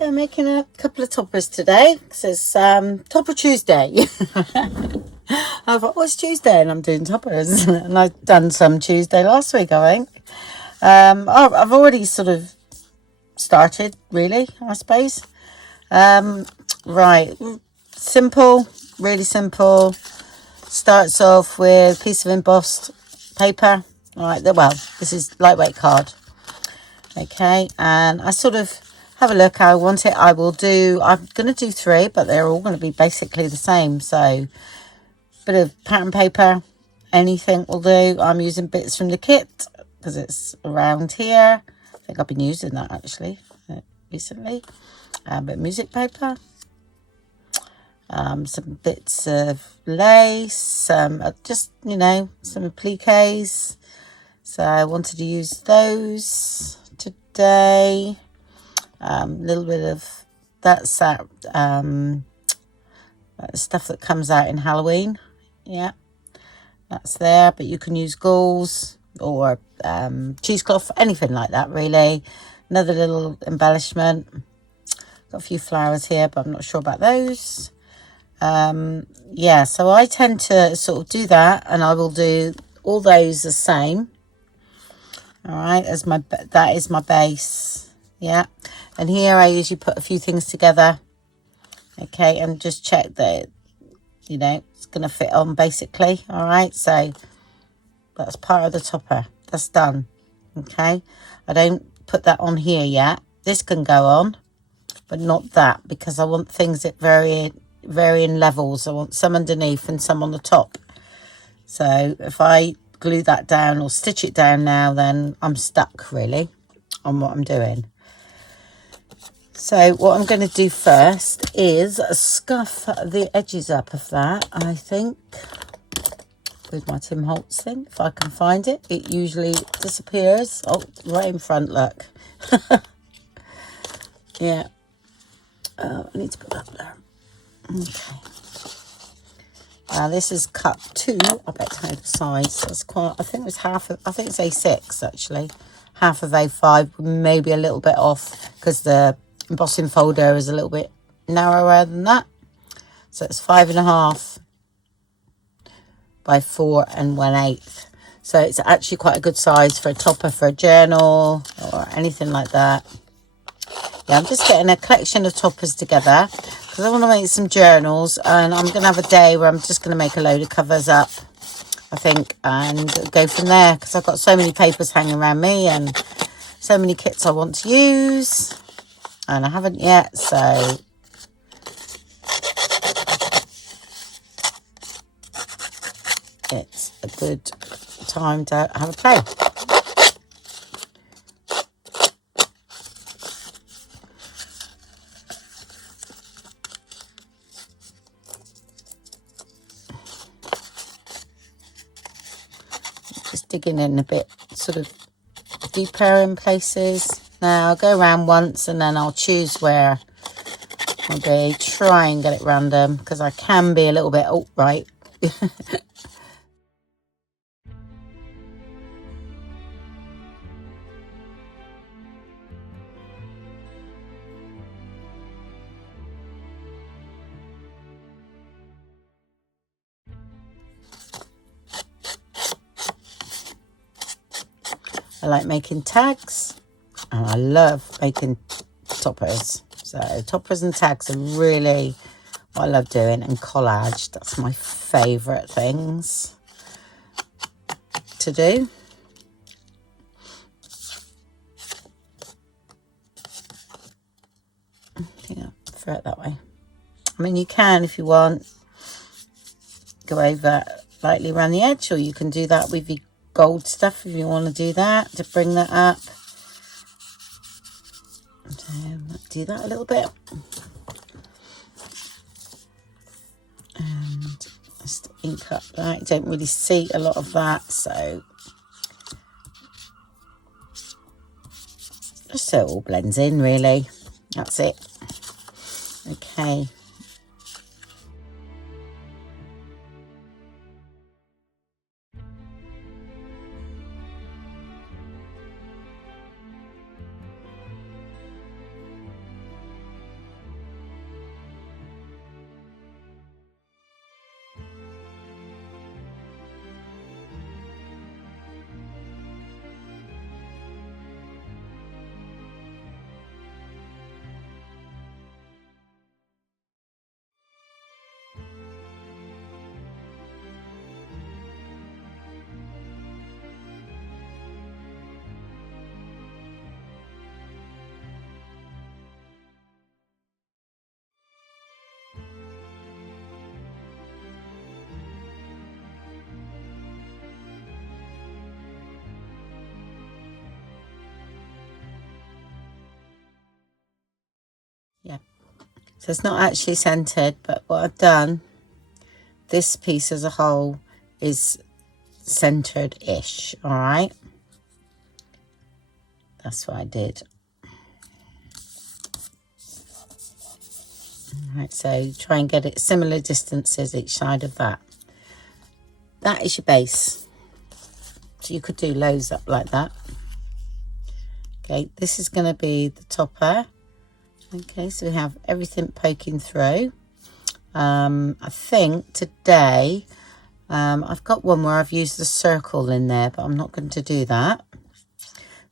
Yeah, making a couple of toppers today because it's Topper Tuesday. I thought, what's Tuesday? And I'm doing toppers. And I've done some Tuesday last week, I think. I've already sort of started, really, I suppose. Right, simple, really simple. Starts off with a piece of embossed paper. All right, well, this is lightweight card. Okay, and I sort of have a look how I want it. I'm going to do 3, but they're all going to be basically the same. So, bit of pattern paper, anything will do. I'm using bits from the kit because it's around here. I think I've been using that actually recently. But music paper, some bits of lace, just, some appliques. So I wanted to use those today. A little bit of that's that stuff that comes out in Halloween. Yeah, that's there, but you can use gauze or cheesecloth, anything like that really. Another little embellishment. Got a few flowers here, but I'm not sure about those. Yeah, so I tend to sort of do that, and I will do all those the same. All right, that is my base. Yeah, and here I usually put a few things together. Okay, and just check that it's going to fit on basically. All right, so that's part of the topper. That's done. Okay, I don't put that on here yet. This can go on, but not that, because I want things at varying levels. I want some underneath and some on the top. So if I glue that down or stitch it down now, then I'm stuck really on what I'm doing. So what I'm going to do first is scuff the edges up of that, I think, with my Tim Holtz thing. If I can find it, it usually disappears. Oh, right in front, look. Yeah. I need to put that there. Okay. This is cut 2. I bet I know the size. That's quite, I think it's I think it's A6 actually. Half of A5, maybe a little bit off because the embossing folder is a little bit narrower than that. So it's 5.5 by 4 1/8. So it's actually quite a good size for a topper for a journal or anything like that. Yeah, I'm just getting a collection of toppers together because I want to make some journals, and I'm going to have a day where I'm just going to make a load of covers up, I think, and go from there because I've got so many papers hanging around me and so many kits I want to use, and I haven't yet, so it's a good time to have a play. Just digging in a bit sort of deeper in places. Now I'll go around once and then I'll choose where I'll be. Try and get it random because I can be a little bit, oh, right. I like making tags and I love making toppers. So toppers and tags are really what I love doing, and collage, that's my favourite things to do. Yeah, throw it that way. I mean, you can, if you want, go over lightly around the edge, or you can do that with your gold stuff if you want to do that, to bring that up. So do that a little bit. And just ink up that. You don't really see a lot of that, so just so it all blends in really. That's it. Okay. Yeah, so it's not actually centered, but what I've done, this piece as a whole is centered-ish. All right, that's what I did. All right, so try and get it similar distances each side of that. That is your base. So you could do loads up like that. Okay, this is going to be the topper. Okay, so we have everything poking through. I think today I've got one where I've used the circle in there, but I'm not going to do that.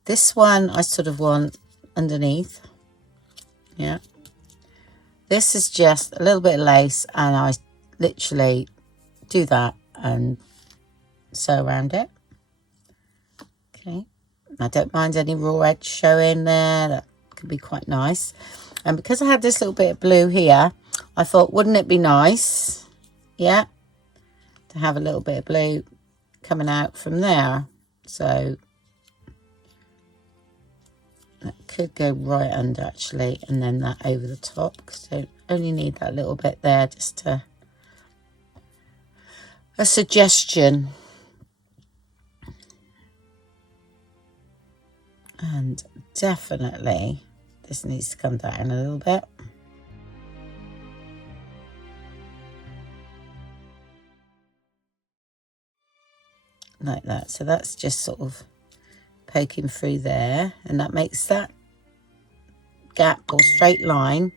This one I sort of want underneath. Yeah. This is just a little bit of lace, and I literally do that and sew around it. Okay. I don't mind any raw edge showing there. That could be quite nice. And because I had this little bit of blue here, I thought, wouldn't it be nice, yeah, to have a little bit of blue coming out from there. So that could go right under actually, and then that over the top, because I only need that little bit there, just to a suggestion. And definitely this needs to come down a little bit. Like that. So that's just sort of poking through there, and that makes that gap or straight line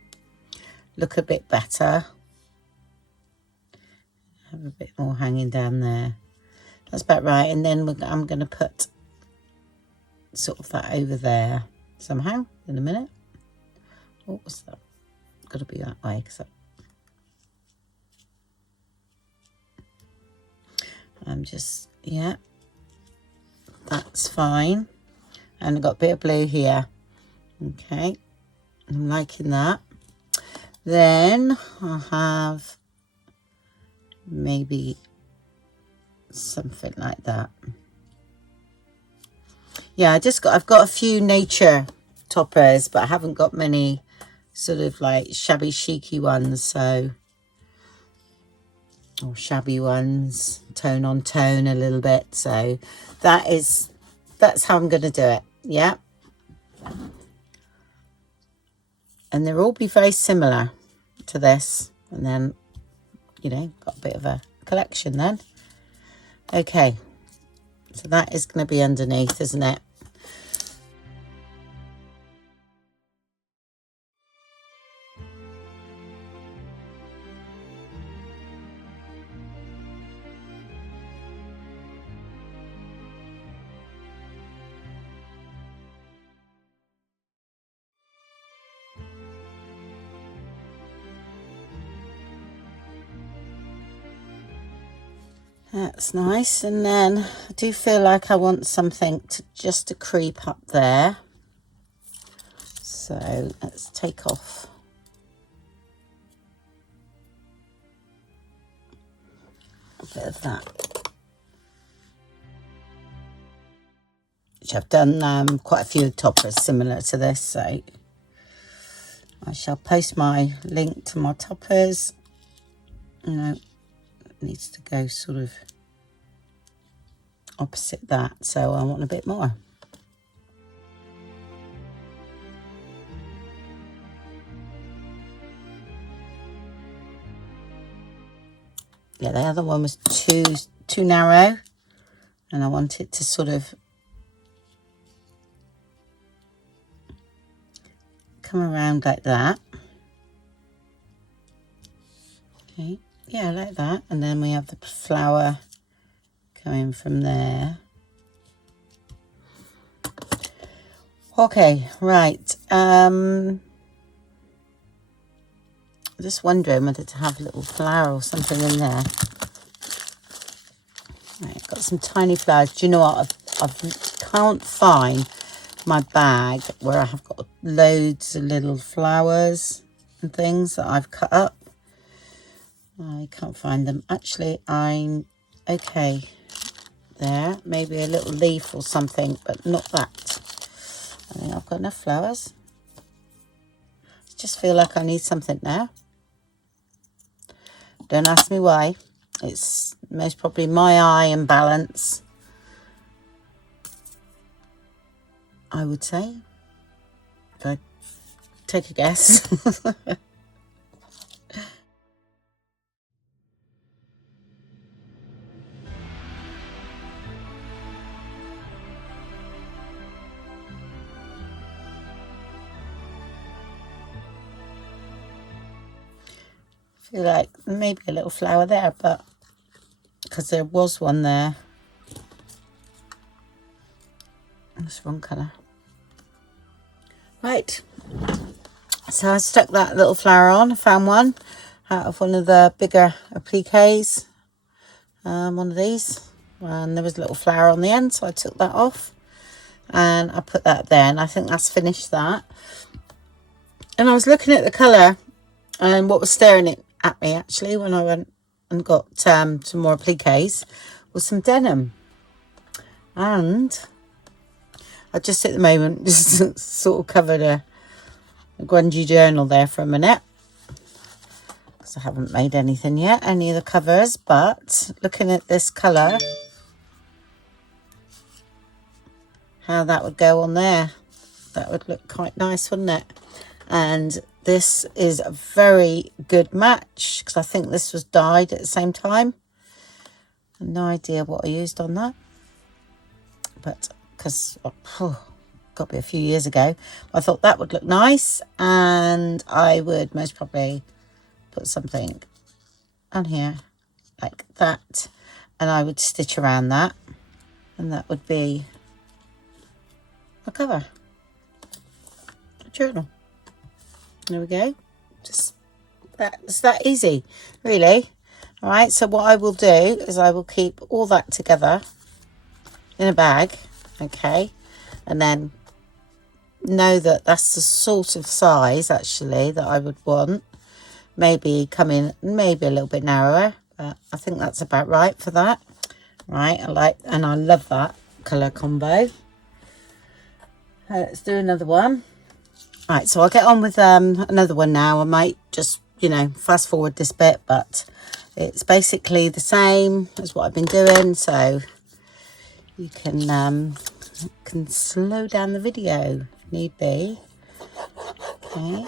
look a bit better. Have a bit more hanging down there. That's about right. And then I'm going to put sort of that over there somehow in a minute. What was that? Got to be that way, because I'm just, yeah, that's fine. And I've got a bit of blue here. Okay, I'm liking that. Then I'll have maybe something like that. Yeah, I've got a few nature toppers, but I haven't got many sort of like shabby chic-y ones, so, or shabby ones, tone on tone a little bit. So that's how I'm going to do it. Yeah. And they'll all be very similar to this. And then, you know, got a bit of a collection then. Okay. So that is going to be underneath, isn't it? That's nice. And then I do feel like I want something just to creep up there. So let's take off a bit of that. Which I've done quite a few toppers similar to this. So I shall post my link to my toppers. You know, needs to go sort of opposite that, so I want a bit more. Yeah, the other one was too narrow, and I want it to sort of come around like that. Okay. Yeah, like that. And then we have the flower coming from there. Okay, right. Just wondering whether to have a little flower or something in there. Right, got some tiny flowers. Do you know what? I can't find my bag where I have got loads of little flowers and things that I've cut up. I can't find them. Actually, I'm okay there. Maybe a little leaf or something, but not that. I think I've got enough flowers. It's just feel like I need something now. Don't ask me why. It's most probably my eye imbalance, I would say, if I take a guess. Feel like maybe a little flower there, but because there was one there. That's wrong colour. Right, so I stuck that little flower on. I found one out of one of the bigger appliques, one of these, and there was a little flower on the end, so I took that off and I put that there, and I think that's finished that. And I was looking at the colour, and what was staring it at me actually when I went and got some more appliques was some denim. And I just at the moment just sort of covered a grungy journal there for a minute, because I haven't made anything yet, any of the covers. But looking at this colour, how that would go on there, that would look quite nice, wouldn't it? And this is a very good match, because I think this was dyed at the same time. No idea what I used on that, but because got to be a few years ago, I thought that would look nice, and I would most probably put something on here like that, and I would stitch around that, and that would be a cover, a journal. There we go. Just it's that easy, really. All right, so what I will do is I will keep all that together in a bag, okay, and then know that that's the sort of size actually that I would want. Maybe come in maybe a little bit narrower, but I think that's about right for that. Right, I love that colour combo. Let's do another one. Right, so I'll get on with another one now. I might just, fast forward this bit, but it's basically the same as what I've been doing, so you can slow down the video if need be. Okay.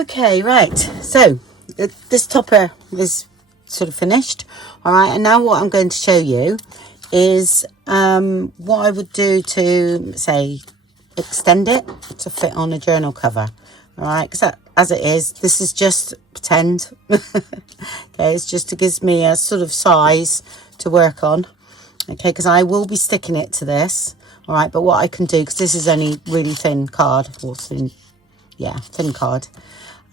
Okay, right, so this topper is sort of finished. All right, and now what I'm going to show you is what I would do to, say, extend it to fit on a journal cover. All right, because as it is, this is just pretend. Okay, it's just to gives me a sort of size to work on. Okay, because I will be sticking it to this. All right, but what I can do, because this is only really thin card, or thin, yeah, thin card,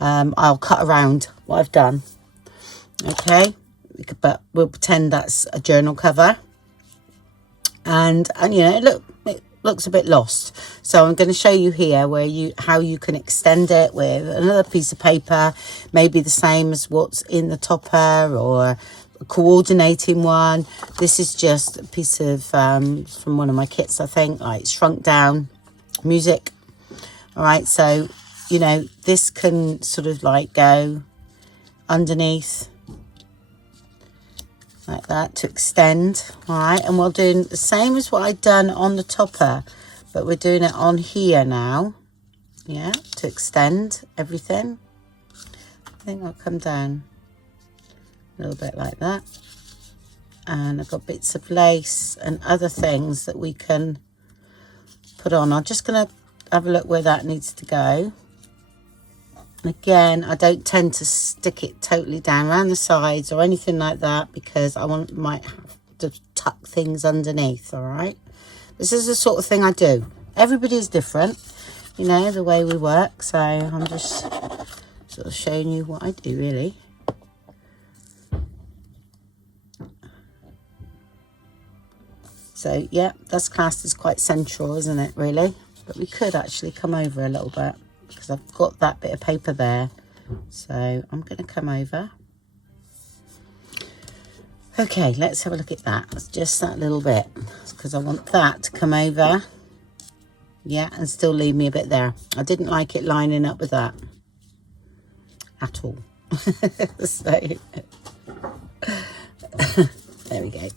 I'll cut around what I've done. Okay, but we'll pretend that's a journal cover, and you know, it looks a bit lost, so I'm going to show you here how you can extend it with another piece of paper, maybe the same as what's in the topper, or a coordinating one. This is just a piece of from one of my kits, I think, like shrunk down music. All right, so you know, this can sort of like go underneath like that to extend. All right, and we're doing the same as what I'd done on the topper, but we're doing it on here now. Yeah, to extend everything. I think I'll come down a little bit like that, and I've got bits of lace and other things that we can put on. I'm just going to have a look where that needs to go. Again, I don't tend to stick it totally down around the sides or anything like that, because I might have to tuck things underneath. All right, this is the sort of thing I do. Everybody's different, you know, the way we work, so I'm just sort of showing you what I do, really. So yeah, that's classed as quite central, isn't it, really? But we could actually come over a little bit, because I've got that bit of paper there. So I'm going to come over. Okay, let's have a look at that. It's just that little bit, because I want that to come over. Yeah, and still leave me a bit there. I didn't like it lining up with that at all. So there we go.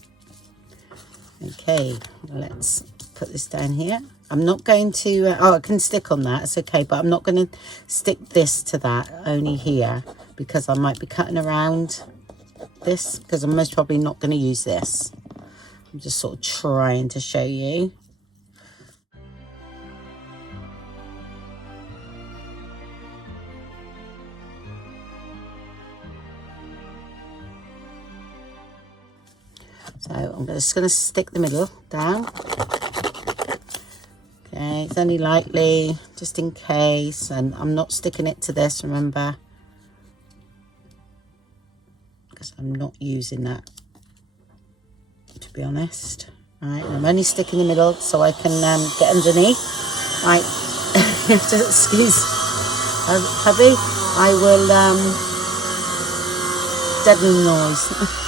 Okay, let's put this down here. I'm not going to, I can stick on that, it's okay, but I'm not going to stick this to that, only here, because I might be cutting around this, because I'm most probably not going to use this. I'm just sort of trying to show you. So I'm just going to stick the middle down. Okay, it's only lightly, just in case, and I'm not sticking it to this, remember, because I'm not using that, to be honest. All right, I'm only sticking the middle so I can get underneath. Right, you have to excuse hubby, I will deaden the noise.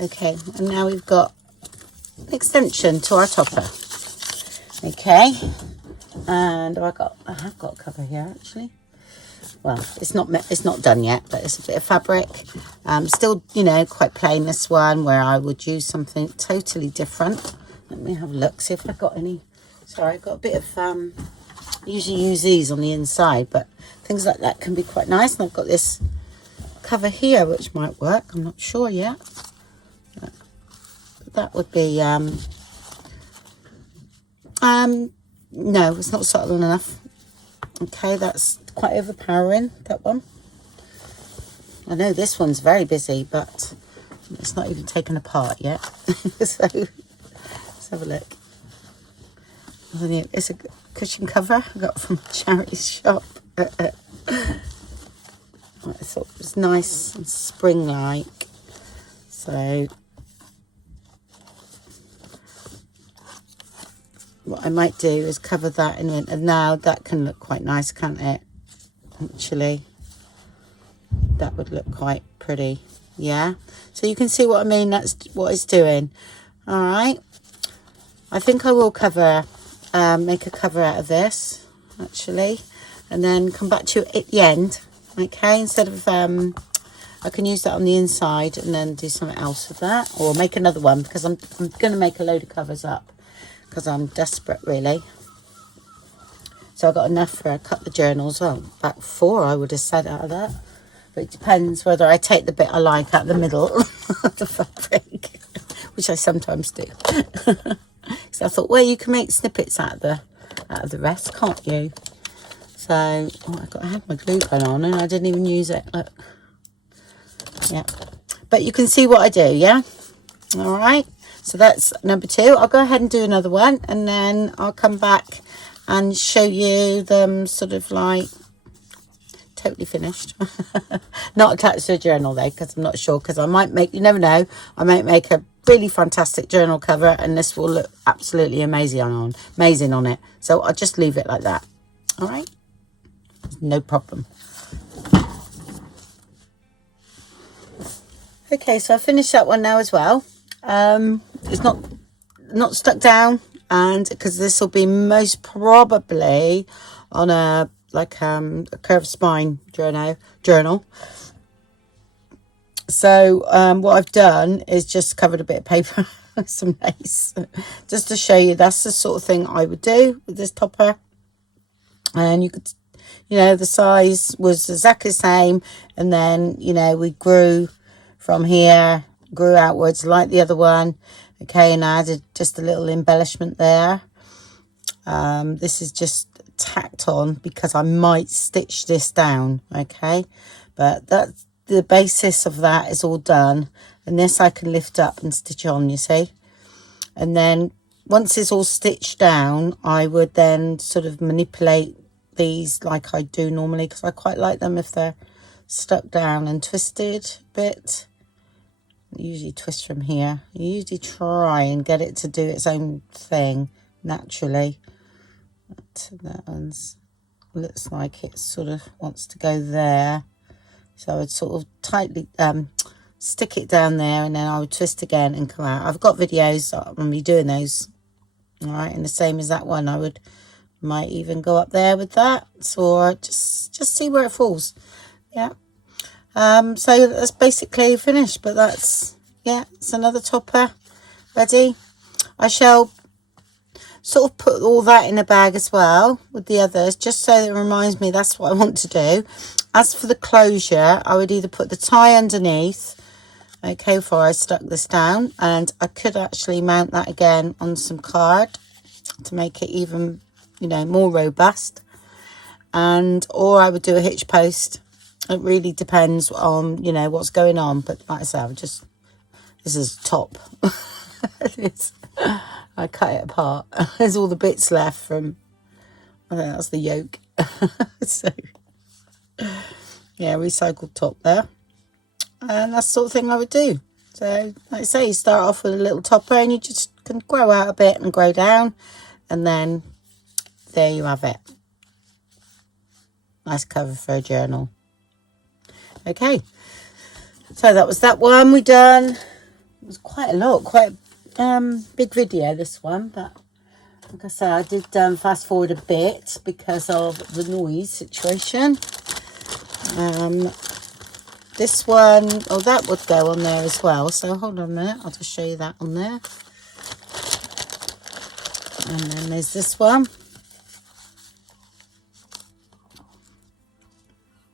Okay, and now we've got an extension to our topper. Okay, and I have got a cover here actually. Well, it's not done yet, but it's a bit of fabric. Still, you know, quite plain, this one, where I would use something totally different. Let me have a look, see if I've got any. Sorry, I've got a bit of, usually use these on the inside, but things like that can be quite nice. And I've got this cover here, which might work. I'm not sure yet. But that would be, no, it's not subtle enough. Okay, that's quite overpowering, that one. I know this one's very busy, but it's not even taken apart yet. So let's have a look. It's a cushion cover I got from a charity shop. I thought it was nice and spring-like. So what I might do is cover that in winter. Now that can look quite nice, can't it? Actually, that would look quite pretty. Yeah, so you can see what I mean. That's what it's doing. All right, I think I will cover, make a cover out of this actually, and then come back to it at the end. Okay, instead of I can use that on the inside and then do something else with that, or make another one, because I'm going to make a load of covers up because I'm desperate really. So I got enough for a couple of journals. Well, about 4 I would have said out of that. But it depends whether I take the bit I like out the middle of the fabric, which I sometimes do. So I thought, well, you can make snippets out of the rest, can't you? So I had my glue gun on and I didn't even use it. Look. Yeah, but you can see what I do. Yeah. All right. So that's number 2. I'll go ahead and do another one, and then I'll come back and show you them sort of like totally finished. Not attached to a journal though, because I'm not sure, because I might make, you never know, I might make a really fantastic journal cover and this will look absolutely amazing on it. So I'll just leave it like that. All right, no problem. Okay, so I finished that one now as well. It's not stuck down, and because this will be most probably on a curved spine journal. So what I've done is just covered a bit of paper with some lace, just to show you that's the sort of thing I would do with this topper. And you could, you know, the size was exactly the same, and then, you know, we grew from here, grew outwards like the other one. Okay, and I added just a little embellishment there. This is just tacked on because I might stitch this down. Okay, but that's the basis of that is all done, and this I can lift up and stitch on, you see. And then once it's all stitched down, I would then sort of manipulate these like I do normally, because I quite like them if they're stuck down and twisted a bit. Usually twist from here. You usually try and get it to do its own thing naturally. But that one's looks like it sort of wants to go there. So I would sort of tightly stick it down there, and then I would twist again and come out. I've got videos on me doing those. All right, and the same as that one, I might even go up there with that, or just see where it falls. Yeah. So that's basically finished, but that's, yeah, it's another topper ready. I shall sort of put all that in a bag as well with the others, just so it reminds me that's what I want to do. As for the closure, I would either put the tie underneath, okay, before I stuck this down, and I could actually mount that again on some card to make it even, you know, more robust, or I would do a hitch post. It really depends on, you know, what's going on. But like I say, this is top. I cut it apart. There's all the bits left from, I think that's the yoke. So, yeah, recycled top there. And that's the sort of thing I would do. So, like I say, you start off with a little topper and you just can grow out a bit and grow down. And then there you have it. Nice cover for a journal. Okay, so that was that one we done. It was quite a lot, quite big video this one, but like I said, I did fast forward a bit because of the noise situation. This one, oh, that would go on there as well. So hold on a minute, I'll just show you that on there. And then there's this one.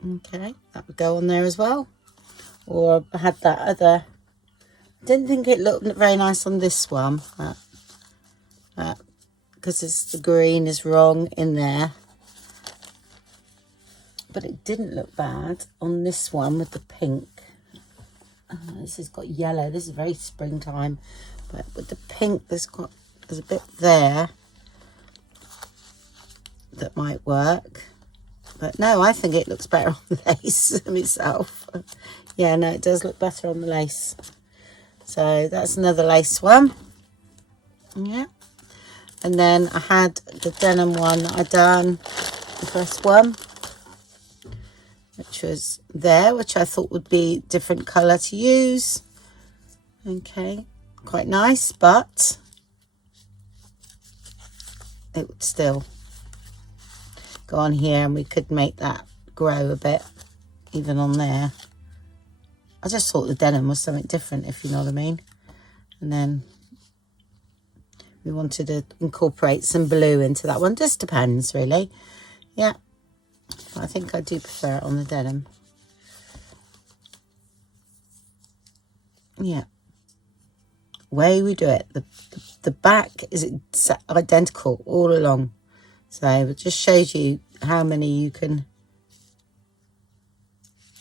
Okay, that would go on there as well. Or I had that other, didn't think it looked very nice on this one, because the green is wrong in there. But it didn't look bad on this one with the pink. This has got yellow. This is very springtime. But with the pink, there's a bit there that might work. But no, I think it looks better on the lace myself. Yeah, no, it does look better on the lace. So that's another lace one. Yeah. And then I had the denim one that I done, the first one, which was there, which I thought would be different colour to use. Okay, quite nice, but it would still go on here, and we could make that grow a bit even on there. I just thought the denim was something different, if you know what I mean. And then we wanted to incorporate some blue into that one. Just depends, really. Yeah, I think I do prefer it on the denim. Yeah, way we do it. The back is identical all along. So it just shows you how many you can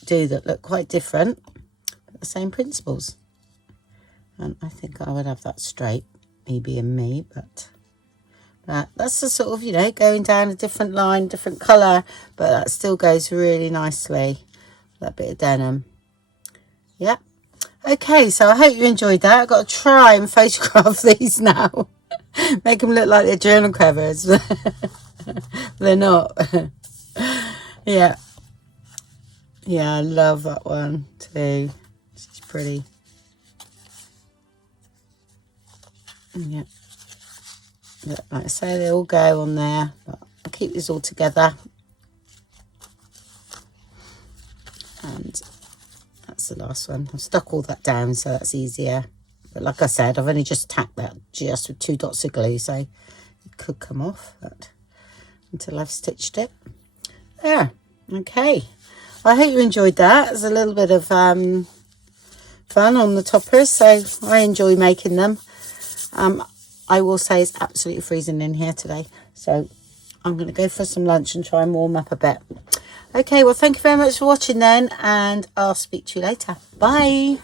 do that look quite different, but the same principles. And I think I would have that straight, me being me, but that's the sort of, you know, going down a different line, different colour, but that still goes really nicely, that bit of denim. Yeah. Okay, so I hope you enjoyed that. I've got to try and photograph these now. Make them look like they're journal covers. They're not. Yeah. Yeah, I love that one too. It's pretty. Yeah. Like I say, they all go on there, but I'll keep these all together. And that's the last one. I've stuck all that down, so that's easier. But like I said, I've only just tacked that just with 2 dots of glue, so it could come off, but until I've stitched it. There. Okay. I hope you enjoyed that. There's a little bit of fun on the toppers, so I enjoy making them. I will say it's absolutely freezing in here today, so I'm going to go for some lunch and try and warm up a bit. Okay, well, thank you very much for watching then, and I'll speak to you later. Bye.